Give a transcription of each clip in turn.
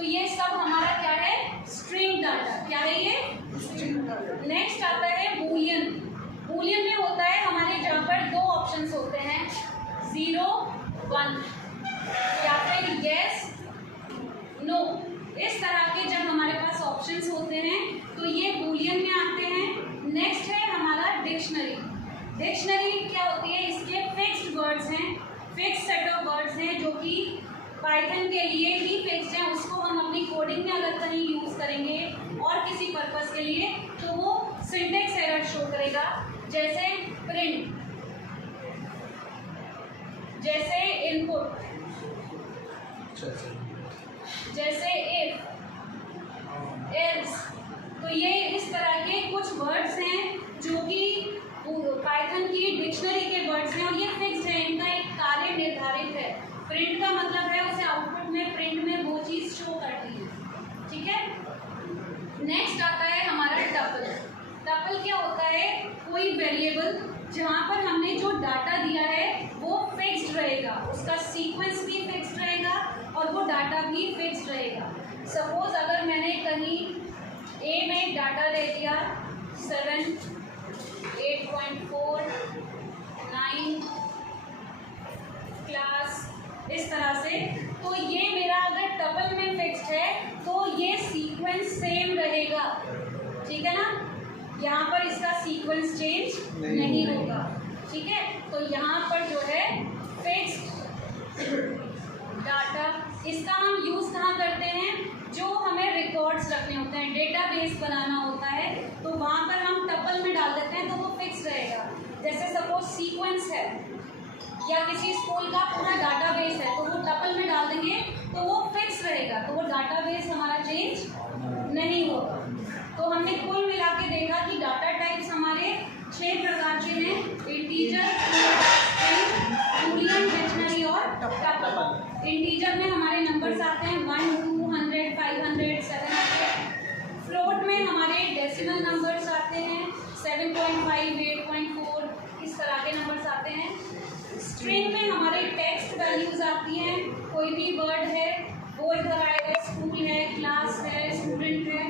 तो ये सब हमारा क्या है, स्ट्रिंग डाटा। क्या है ये? नेक्स्ट आता है बूलियन। बूलियन में होता है हमारे जहाँ पर दो ऑप्शंस होते हैं, 0 1, या फिर यस नो। इस तरह के जब हमारे पास ऑप्शंस होते हैं तो ये बूलियन में आते हैं। नेक्स्ट है हमारा डिक्शनरी। डिक्शनरी क्या होती है, इसके फिक्स्ड वर्ड्स हैं, फिक्स्ड सेट ऑफ वर्ड्स हैं जो कि पाइथन के लिए ही फिक्स्ड हैं। उसको हम अपनी कोडिंग में अगर कहीं यूज़ करेंगे और किसी पर्पस के लिए तो वो सिंटेक्स एरर शो करेगा, जैसे प्रिंट, जैसे इनपुट, जैसे इफ, एल्स। तो ये इस तरह के कुछ वर्ड्स हैं जो कि पाइथन की डिक्शनरी के वर्ड्स हैं और ये फिक्स्ड है, इनका एक कार्य निर्धारित है। प्रिंट का मतलब है उसे आउटपुट में, प्रिंट में वो चीज़ शो करती है, ठीक है। नेक्स्ट आता है हमारा टपल। टपल क्या होता है, कोई वेरिएबल जहाँ पर हमने जो डाटा दिया है वो फिक्स्ड रहेगा, उसका सीक्वेंस भी फिक्स्ड रहेगा और वो डाटा भी फिक्स्ड रहेगा। सपोज अगर मैंने कहीं ए में डाटा दे दिया 7, 8.4, 9 क्लास, इस तरह से, तो ये मेरा अगर टपल में फिक्स्ड है तो ये सीक्वेंस सेम रहेगा, ठीक है ना। यहाँ पर इसका सीक्वेंस चेंज नहीं होगा, ठीक है। तो यहाँ पर जो है फिक्स्ड डाटा, इसका हम यूज़ कहाँ करते हैं, जो हमें रिकॉर्ड्स रखने होते हैं, डेटाबेस बनाना होता है, तो वहाँ पर हम टपल में डाल देते हैं तो वो फिक्स रहेगा। जैसे सपोज सीक्वेंस है या किसी स्कूल का पूरा डाटाबेस है तो वो टपल में डाल देंगे तो वो फिक्स रहेगा, तो वो डाटाबेस हमारा चेंज नहीं होगा। तो हमने कुल मिला के देखा कि डाटा टाइप्स हमारे 6 प्रकार के हैं, इंटीजर, बूलियन, डिक्शनरी और टपल। इंटीजर में हमारे नंबर्स आते हैं 1, 200, 500, 700। फ्लोट में हमारे डेसिमल नंबर्स आते हैं 7.5, 8.4, इस तरह के नंबर्स आते हैं। स्ट्रिंग में हमारे टेक्स्ट वैल्यूज आती हैं, कोई भी वर्ड है वो इधर आएगा, स्कूल है, क्लास है, स्टूडेंट है।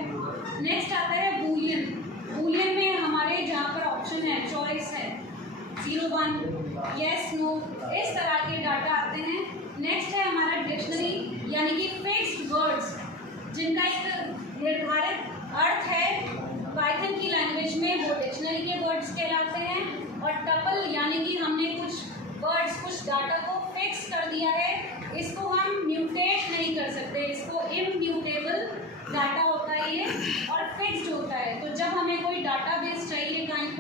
नेक्स्ट आता है बूलियन। बूलियन में हमारे जहाँ पर ऑप्शन है, चॉइस है, 0 1, यस नो, इस तरह के डाटा आते हैं। नेक्स्ट है हमारा डिक्शनरी, यानी कि फिक्स्ड वर्ड्स जिनका एक निर्धारित अर्थ है पाइथन की लैंग्वेज में, वो डिक्शनरी के वर्ड्स कहलाते हैं। और टपल यानी कि हमने कुछ वर्ड्स, कुछ डाटा को फिक्स कर दिया है, इसको हम म्यूटेट नहीं कर सकते, इसको इम्यूटेबल डाटा होता है ये और फिक्स्ड होता है। तो जब हमें कोई डाटाबेस चाहिए कहीं